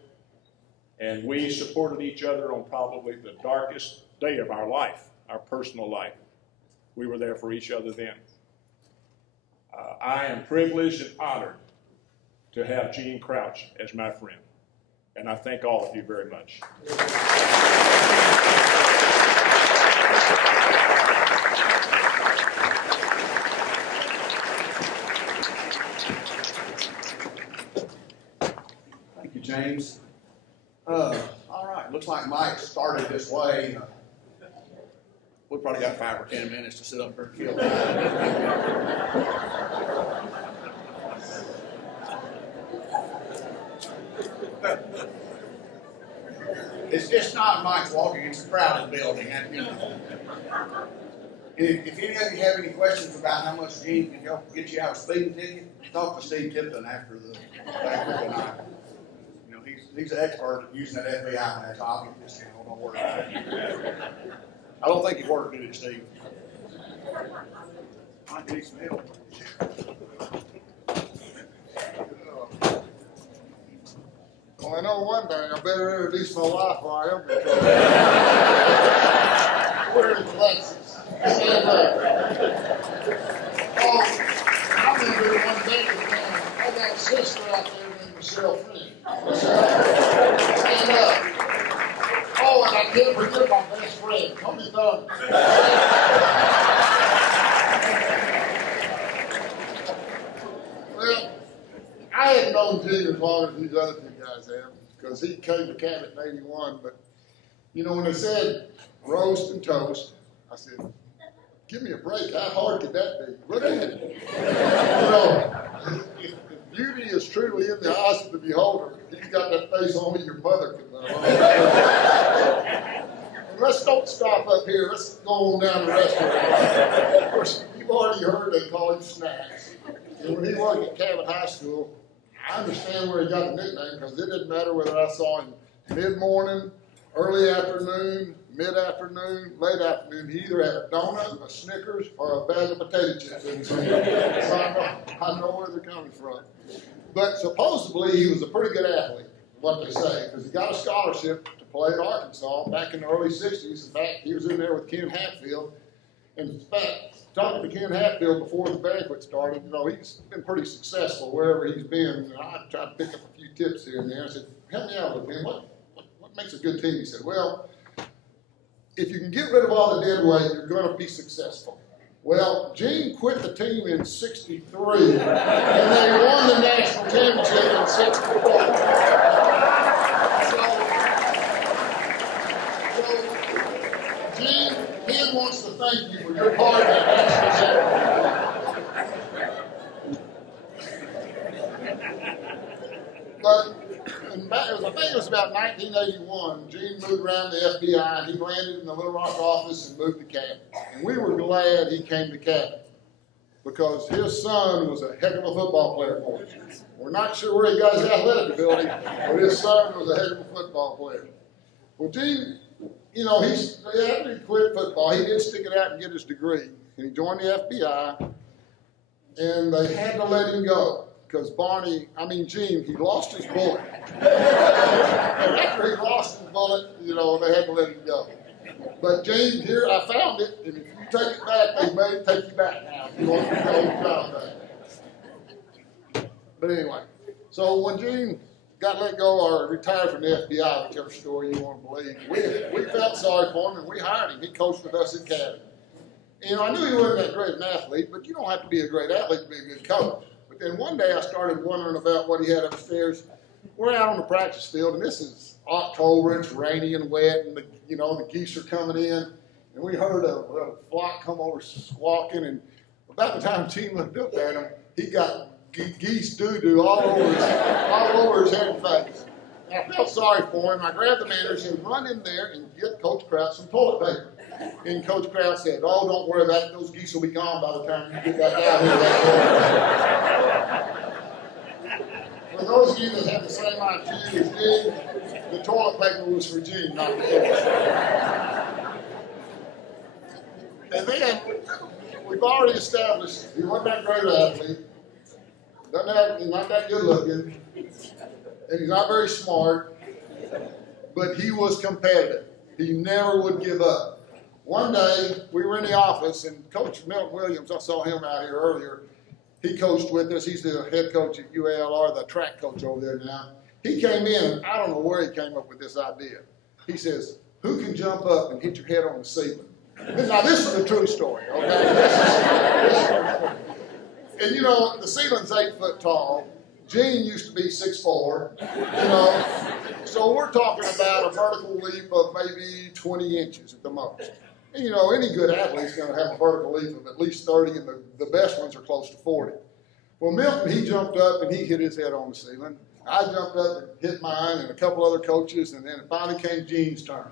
And we supported each other on probably the darkest day of our life, our personal life. We were there for each other then. I am privileged and honored to have Gene Crouch as my friend. And I thank all of you very much. Thank you, James. All right, looks like Mike started this way. We probably got 5 or 10 minutes to sit up here and kill time. It's not Mike's walking, it's a crowded building. And, you know, if any of you have any questions about how much Gene can help get you out of speeding ticket, talk to Steve Tipton after tonight. You know, he's an expert at using that FBI laptop. Just, don't worry about it. I don't think he worked, did it, Steve? I need some help. Well, I know one thing. I better introduce my wife while I am Where is Alexis? Stand up. Oh, I'm going to do one thing. I got a sister out there named Michelle Friend. Michelle, stand up. Oh, and I can't forget my best friend, Tony Thunder. Well, I hadn't known Gene as long as these other two guys have, because he came to Cabot in '81. But, you know, when they said roast and toast, I said, give me a break. How hard could that be? Look at it. You know, if beauty is truly in the eyes of the beholder, he's got that face only your mother could love. And let's don't stop up here. Let's go on down the restaurant. Of course, you've already heard they call him Snacks. And when he worked at Cabot High School, I understand where he got the nickname, because it didn't matter whether I saw him mid-morning, early afternoon, mid-afternoon, late afternoon. He either had a donut, a Snickers, or a bag of potato chips in his hand. So I know where they're coming from. But supposedly he was a pretty good athlete, what they say, because he got a scholarship to play at Arkansas back in the early 60s. In fact, he was in there with Ken Hatfield. In fact, talking to Ken Hatfield before the banquet started, you know, he's been pretty successful wherever he's been. And I tried to pick up a few tips here and there. I said, help me out with him. What makes a good team? He said, well, if you can get rid of all the dead weight, you're going to be successful. Well, Gene quit the team in '63, and they won the national championship in '64. So Gene, Ken wants to thank you for your part in that national championship. But I think it was about 1981, Gene moved around the FBI, and he landed in the Little Rock office and moved to Cabot. And we were glad he came to Cabot, because his son was a heck of a football player for us. We're not sure where he got his athletic ability, but his son was a heck of a football player. Well, Gene, you know, after he quit football, he did stick it out and get his degree. And he joined the FBI, and they had to let him go. Because Gene, he lost his bullet. And after he lost his bullet, you know, they had to let him go. But Gene, here, I found it, and if you take it back, they may take you back now. If you want to go back. But anyway, so when Gene got let go or retired from the FBI, whichever story you want to believe, we felt sorry for him, and we hired him. He coached with us at Cabot. You know, I knew he wasn't that great an athlete, but you don't have to be a great athlete to be a good coach. And one day I started wondering about what he had upstairs. We're out on the practice field, and this is October. It's rainy and wet, and the geese are coming in. And we heard a flock come over squawking, and about the time Gene looked up at him, he got geese doo-doo all over his head and face. And I felt sorry for him. I grabbed the manager and said, run in there and get Coach Kraut some toilet paper. And Coach Kraut said, oh, don't worry about it. Those geese will be gone by the time you get back out here. For those of you that have the same IQ as Gene, the toilet paper was for Gene, not for Gene. And then, we've already established he wasn't that great an athlete, he's not that good looking, and he's not very smart, but he was competitive. He never would give up. One day, we were in the office, and Coach Milton Williams, I saw him out here earlier, he coached with us. He's the head coach at UALR, the track coach over there now. He came in, and I don't know where he came up with this idea. He says, who can jump up and hit your head on the ceiling? Now, this is a true story, okay? This is and, you know, the ceiling's 8 foot tall. Gene used to be 6'4", you know. So we're talking about a vertical leap of maybe 20 inches at the most. And, you know, any good athlete's going to have a vertical leap of at least 30, and the best ones are close to 40. Well, Milton, he jumped up and he hit his head on the ceiling. I jumped up and hit mine and a couple other coaches, and then it finally came Gene's turn.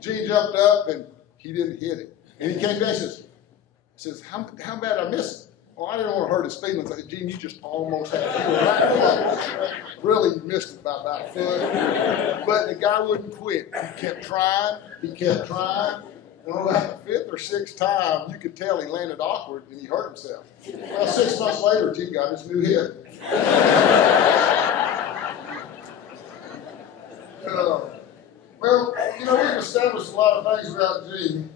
Gene jumped up and he didn't hit it. And he came down and says, how bad I missed it? Well, I didn't want to hurt his feelings. I said, Gene, you just almost had it. You were right close. Really, you missed it by about a foot. But the guy wouldn't quit. He kept trying. He kept trying. And about the 5th or 6th time, you could tell he landed awkward and he hurt himself. Well, 6 months later, Gene got his new hip. Well, we've established a lot of things about Gene,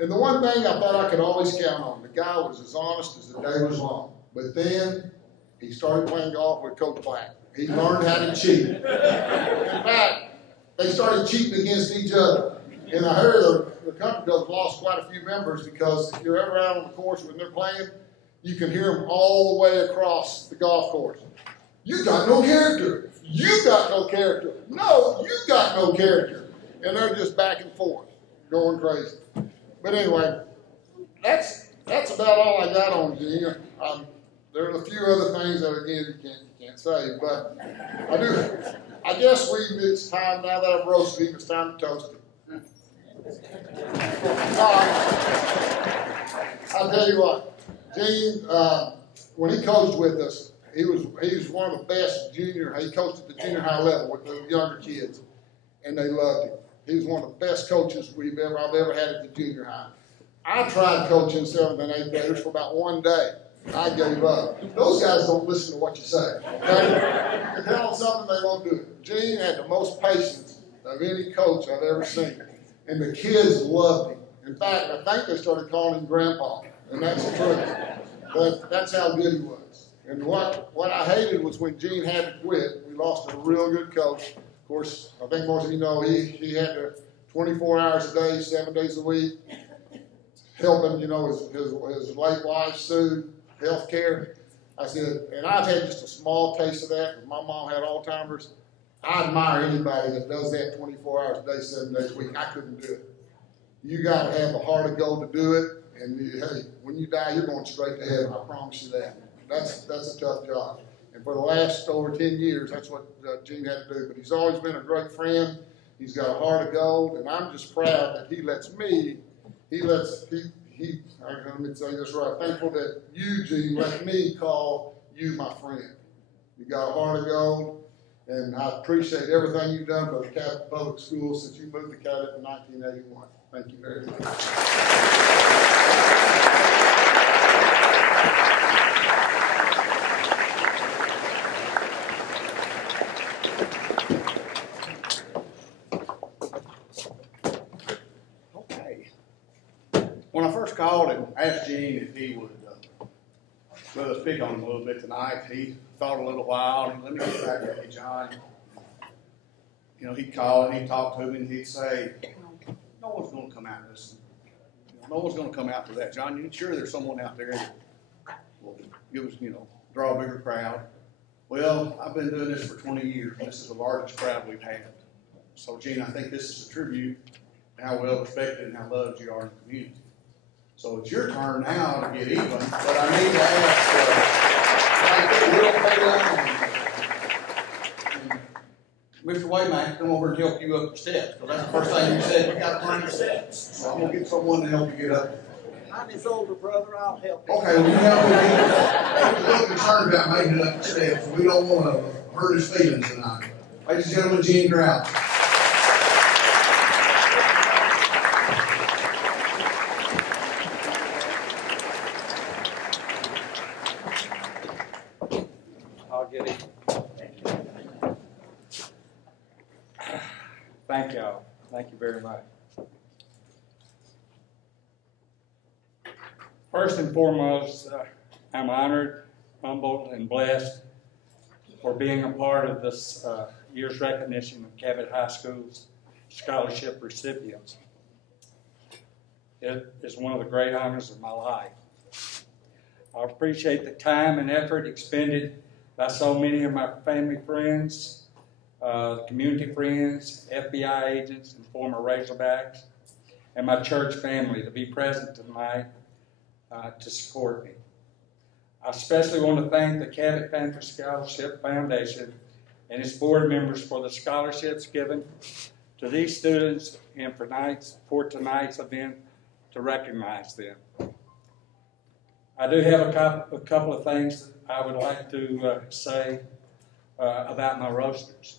And the one thing I thought I could always count on, the guy was as honest as the day was long. But then he started playing golf with Coach Black. He learned how to cheat. In fact, they started cheating against each other. And I heard the country club lost quite a few members because if you're ever out on the course when they're playing, you can hear them all the way across the golf course. You got no character. You got no character. No, you got no character. And they're just back and forth, going crazy. But anyway, that's about all I got on Gene. There are a few other things that, again, you can't say, but I guess it's time, now that I've roasted him, it's time to toast him. I'll tell you what, Gene, when he coached with us, he was one of the best he coached at the junior high level with the younger kids, and they loved him. He was one of the best coaches I've ever had at the junior high. I tried coaching 7th and 8th graders for about one day. I gave up. Those guys don't listen to what you say. Okay? You tell them something, they won't do it. Gene had the most patience of any coach I've ever seen. And the kids loved him. In fact, I think they started calling him Grandpa. And that's the truth. But that's how good he was. And what I hated was when Gene had to quit. We lost a real good coach. Of course, I think most of you know he had to 24 hours a day, 7 days a week, helping, his late wife, Sue, health care. I said, and I've had just a small taste of that. My mom had Alzheimer's. I admire anybody that does that 24 hours a day, 7 days a week. I couldn't do it. You got to have a heart of gold to do it. And hey, when you die, you're going straight to heaven. I promise you that. That's a tough job. And for the last over 10 years, that's what Gene had to do. But he's always been a great friend. He's got a heart of gold. And I'm just proud that let me say this right. Thankful that you, Gene, let me call you my friend. You got a heart of gold, and I appreciate everything you've done for the Cabot Public Schools since you moved to Cabot in 1981. Thank you very much. When I first called and asked Gene if he would let us pick on him a little bit tonight, he thought a little while. Let me get back to you, John. He'd call and he'd talk to me and he'd say, no one's going to come out and listen. No one's going to come out for that. John, you sure there's someone out there that will give us, draw a bigger crowd? Well, I've been doing this for 20 years. And this is the largest crowd we've had. So, Gene, I think this is a tribute to how well respected and how loved you are in the community. So it's your turn now to get even, but I need to ask, Mr. Waymack, come over and help you up the steps, because that's the first thing you said, you got to climb the steps. So I'm going to get someone to help you get up. I'm his older brother, I'll help you. Okay, well, you help me get He's a little concerned about making it up the steps, so we don't want to hurt his feelings tonight. Ladies and gentlemen, Gene Grout. Thank y'all. Thank you very much. First and foremost, I'm honored, humbled, and blessed for being a part of this year's recognition of Cabot High School's scholarship recipients. It is one of the great honors of my life. I appreciate the time and effort expended by so many of my family friends, community friends, FBI agents, and former Razorbacks, and my church family to be present tonight to support me. I especially want to thank the Cabot Panther Scholarship Foundation and its board members for the scholarships given to these students and for tonight's event to recognize them. I do have a couple of things that I would like to say about my roasters.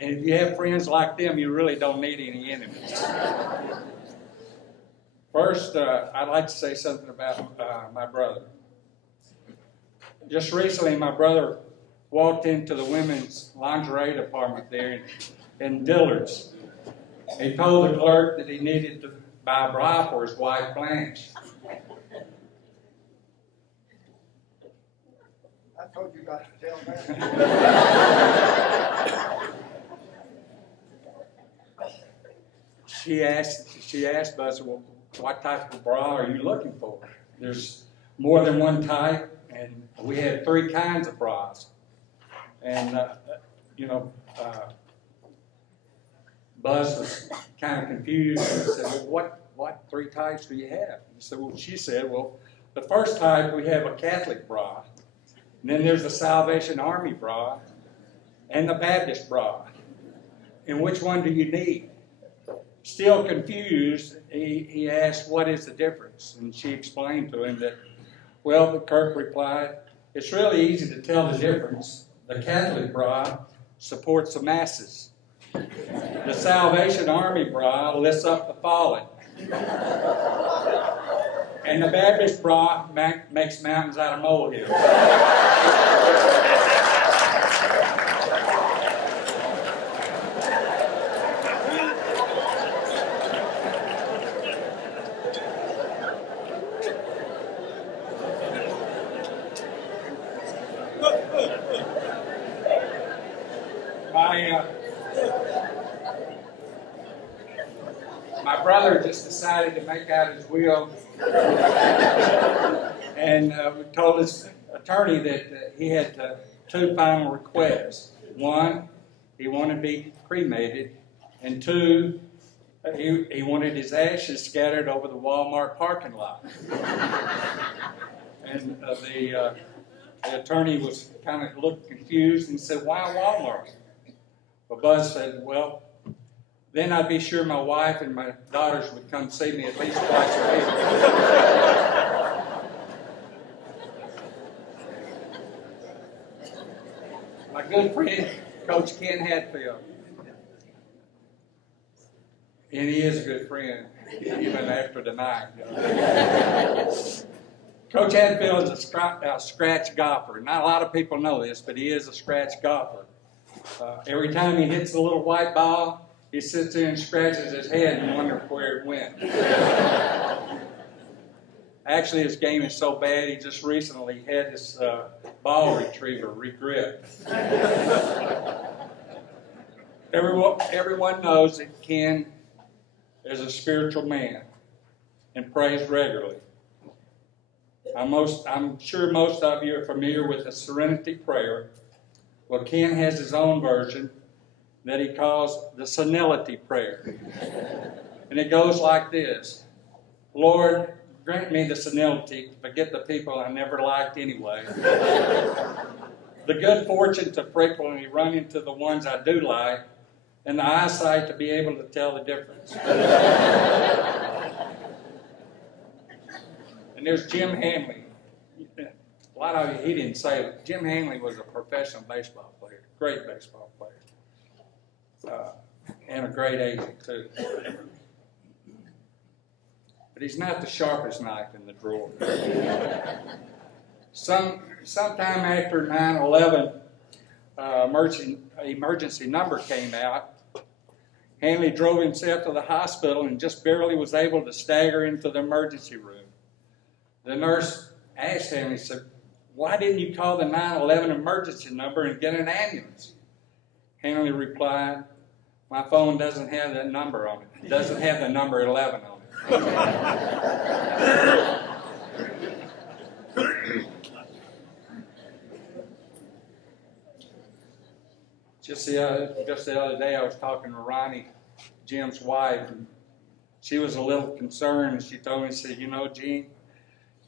And if you have friends like them, you really don't need any enemies. First, I'd like to say something about my brother. Just recently, my brother walked into the women's lingerie department there in Dillard's. He told the clerk that he needed to buy a bra for his wife, Blanche. I told you not to tell that. She asked us, well, what type of bra are you looking for? There's more than one type, and we had 3 kinds of bras. And, Buzz was kind of confused and said, well, what 3 types do you have? She said, well, the first type, we have a Catholic bra. And then there's the Salvation Army bra and the Baptist bra. And which one do you need? Still confused, he asked, what is the difference? And she explained to him that, well, Kirk replied, it's really easy to tell the difference. The Catholic bra supports the masses. The Salvation Army bra lifts up the fallen. And the Baptist bra makes mountains out of molehills. My brother just decided to make out his will and told his attorney that he had 2 final requests. 1, he wanted to be cremated, and 2, he wanted his ashes scattered over the Walmart parking lot. And the attorney was kind of looked confused and said, why Walmart? But Buzz said, well, then I'd be sure my wife and my daughters would come see me at least twice a week. My good friend, Coach Ken Hatfield. And he is a good friend, even after tonight. Coach Hatfield is a scratch golfer. Not a lot of people know this, but he is a scratch golfer. Every time he hits a little white ball, he sits there and scratches his head and wonders where it went. Actually, his game is so bad, he just recently had his ball retriever regripped. Everyone knows that Ken is a spiritual man and prays regularly. I'm sure most of you are familiar with the Serenity Prayer. Well, Ken has his own version that he calls the Senility Prayer. And it goes like this. Lord, grant me the senility to forget the people I never liked anyway. The good fortune to frequently run into the ones I do like, and the eyesight to be able to tell the difference. And there's Jim Hanley. A lot of you, he didn't say it. Jim Hanley was a professional baseball player, great baseball player. And a great agent, too. But he's not the sharpest knife in the drawer. Sometime after 9/11, emergency number came out. Hanley drove himself to the hospital and just barely was able to stagger into the emergency room. The nurse asked Hanley, said, why didn't you call the 9/11 emergency number and get an ambulance? Hanley replied, my phone doesn't have that number on it. It doesn't have the number 11 on it. Just the other day, I was talking to Ronnie, Jim's wife, and she was a little concerned, and she told me, she said, you know, Gene,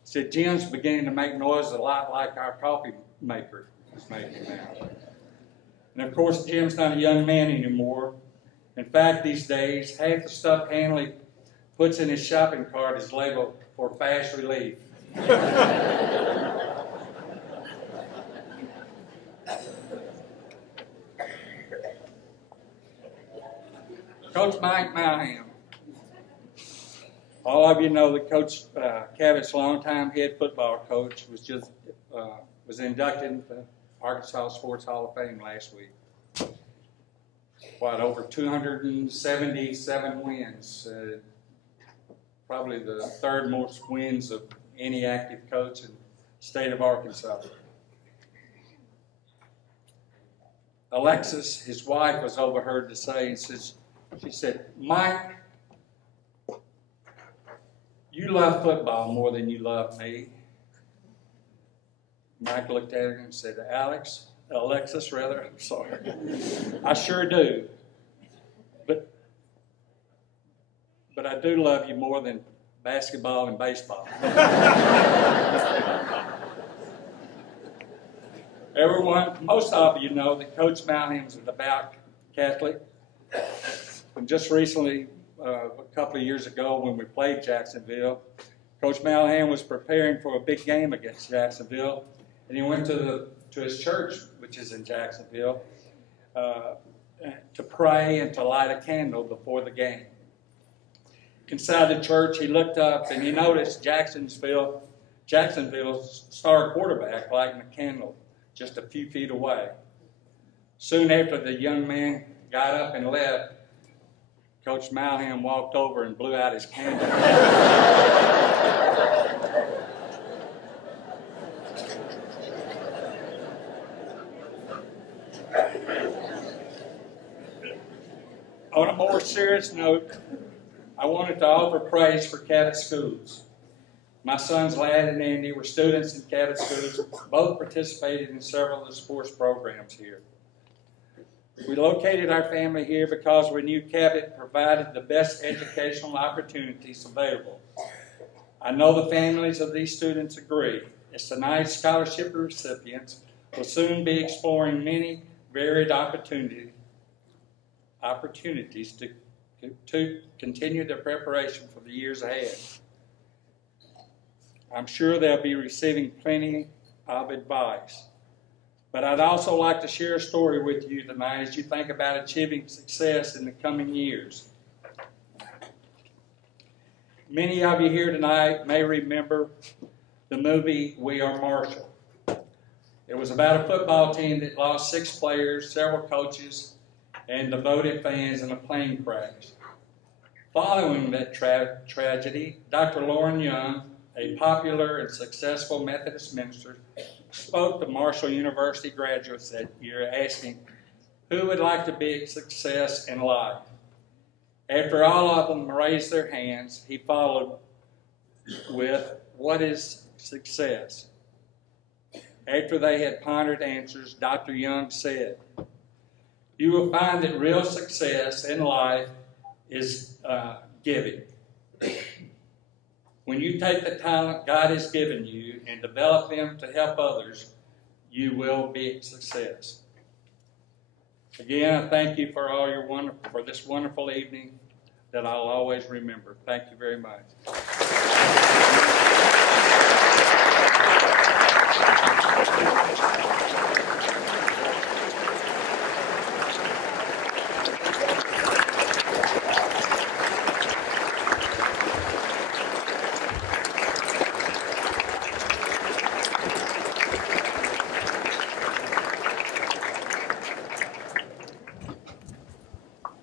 said Jim's beginning to make noises a lot like our coffee maker is making now. And of course, Jim's not a young man anymore. In fact, these days, half the stuff Hanley puts in his shopping cart is labeled for fast relief. Coach Mike Malham. All of you know that Coach Cabot's longtime head football coach was inducted into the Arkansas Sports Hall of Fame last week. Over 277 wins, probably the third most wins of any active coach in the state of Arkansas. Alexis, his wife, was overheard to say, she said, "Mike, you love football more than you love me." Mike looked at her and said, Alexis, I'm sorry. "I sure do. But I do love you more than basketball and baseball." Most of you know that Coach Malham's a devout Catholic. And just recently, a couple of years ago when we played Jacksonville, Coach Malham was preparing for a big game against Jacksonville, and he went to his church, which is in Jacksonville, to pray and to light a candle before the game. Inside the church, he looked up and he noticed Jacksonville's star quarterback lighting a candle just a few feet away. Soon after the young man got up and left, Coach Malham walked over and blew out his candle. On a more serious note, I wanted to offer praise for Cabot Schools. My sons, Ladd and Andy, were students in Cabot Schools, both participated in several of the sports programs here. We located our family here because we knew Cabot provided the best educational opportunities available. I know the families of these students agree, as tonight's scholarship recipients will soon be exploring many varied opportunities to continue their preparation for the years ahead. I'm sure they'll be receiving plenty of advice. But I'd also like to share a story with you tonight as you think about achieving success in the coming years. Many of you here tonight may remember the movie We Are Marshall. It was about a football team that lost 6 players, several coaches, and devoted fans in a plane crash. Following that tragedy, Dr. Lauren Young, a popular and successful Methodist minister, spoke to Marshall University graduates that year asking who would like to be a success in life. After all of them raised their hands, he followed with, "What is success?" After they had pondered answers, Dr. Young said, "You will find that real success in life is giving. When you take the talent God has given you and develop them to help others, you will be a success." Again, I thank you for for this wonderful evening that I'll always remember. Thank you very much.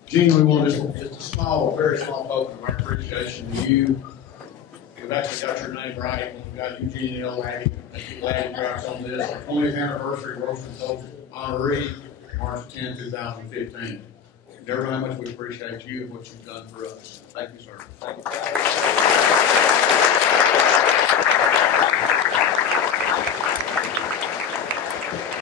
Gene, we want just a very small token of our appreciation to you. We've actually got your name right. We've got Eugene L. Laddie. Laddie Krause on this. 20th anniversary Roasting Coach honoree, March 10, 2015. Never know how much we appreciate you and what you've done for us. Thank you, sir. Thank you.